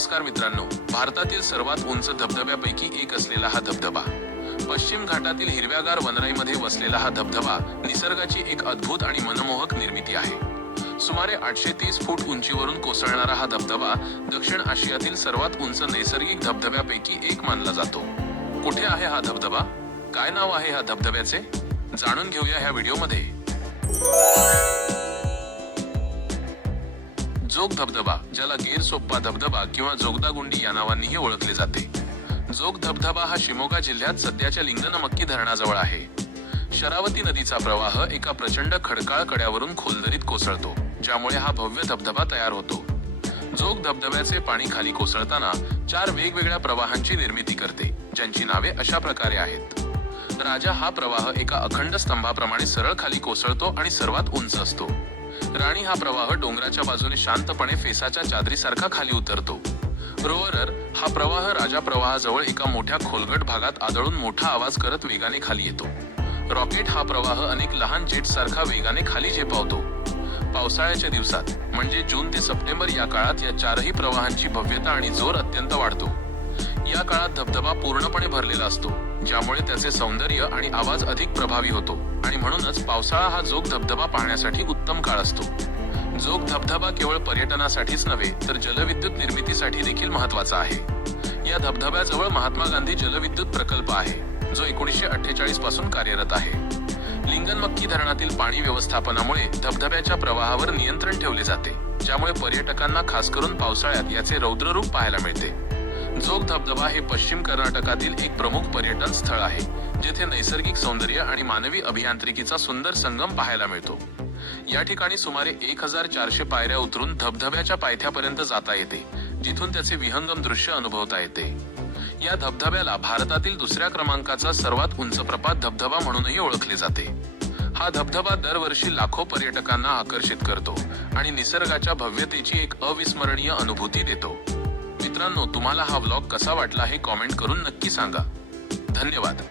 नमस्कार मित्रांनो. भारतातील सर्वात उंच धबधब्यापैकी एक असलेला हा धबधबा. पश्चिम घाटातील हिरव्यागार वनराईमध्ये वसलेला हा धबधबा निसर्गाची एक अद्भुत आणि मनमोहक निर्मिती आहे. सुमारे आठशे तीस फूट उंचीवरून कोसळणारा हा धबधबा दक्षिण आशियातील सर्वात उंच नैसर्गिक धबधब्यापैकी एक मानला जातो. कुठे आहे हा धबधबा? काय नाव आहे ह्या धबधब्याचे? जाणून घेऊया ह्या व्हिडिओमध्ये. जोग धबधबा ज्याला गैरसोप्पा धबधबा किंवा जोगदागुंडी या नावांनीही ओळखले जाते. जोग धबधबा हा शिमोगा जिल्ह्यात सध्याच्या लिंगनमक्की धरणाजवळ आहे. शरावती नदीचा प्रवाह एका प्रचंड खडकाळ कड्यावरून खोलदरीत कोसळतो ज्यामुळे हा भव्य धबधबा तयार होतो. जोग धबधब्याचे पाणी खाली कोसळताना चार वेगवेगळ्या प्रवाहांची निर्मिती करते ज्यांची नावे अशा प्रकारे आहेत. राजा हा प्रवाह एका अखंड स्तंभाप्रमाणे सरळ खाली कोसळतो आणि सर्वात उंच असतो. राणी हा प्रवाह डोंगराच्या बाजूने शांतपणे फेसाच्या चादरीसारखा खाली उतरतो. रोवरर हा प्रवाह राजा प्रवाहाजवळ एका मोठ्या खोलगट भागात आदळून मोठा आवाज करत वेगाने खाली येतो. रॉकेट हा प्रवाह अनेक लहान जेट सारखा वेगाने खाली झेपावतो. पावसाळ्याच्या दिवसात म्हणजे जून ते सप्टेंबर या काळात या चारही प्रवाहांची भव्यता आणि जोर अत्यंत वाढतो. या काळात धबधबा पूर्णपणे भरलेला असतो. ज्यामुळे त्याचे सौंदर्य आणि आवाज अधिक प्रभावी होतो. आणि म्हणूनच पावसाळा हा जोग धबधबा पाहण्यासाठी उत्तम काळ असतो. जोग धबधबा केवळ पर्यटनासाठीच नव्हे तर जलविद्युत निर्मितीसाठी देखील महत्त्वाचा आहे. या धबधब्याजवळ महात्मा गांधी जलविद्युत प्रकल्प आहे जो एकोणीसशे अठ्ठेचाळीसपासून कार्यरत आहे. लिंगनमक्की धरणातील पाणी व्यवस्थापनामुळे धबधब्याच्या प्रवाहावर नियंत्रण ठेवले जाते ज्यामुळे पर्यटकांना खास करून पावसाळ्यात याचे रौद्र रूप पाहायला मिळते. जोग धबधबा हे पश्चिम कर्नाटकातील एक प्रमुख पर्यटन स्थळ आहे जेथे नैसर्गिक सौंदर्य आणि मानवी अभियांत्रिकीचा सुंदर संगम पाहायला मिळतो. या ठिकाणी सुमारे एक हजार चारशे पायऱ्या उतरून धबधब्याच्या पायथ्यापर्यंत जाता येते जिथून त्याचे विहंगम दृश्य अनुभवता येते. या धबधब्याला भारतातील दुसऱ्या क्रमांकाचा सर्वात उंच प्रपात धबधबा म्हणूनही ओळखले जाते. हा धबधबा दरवर्षी लाखो पर्यटकांना आकर्षित करतो आणि निसर्गाच्या भव्यतेची एक अविस्मरणीय अनुभूती देतो. मित्रांनो तुम्हाला हा व्लॉग कसा वाटला हे कॉमेंट करून नक्की सांगा. धन्यवाद.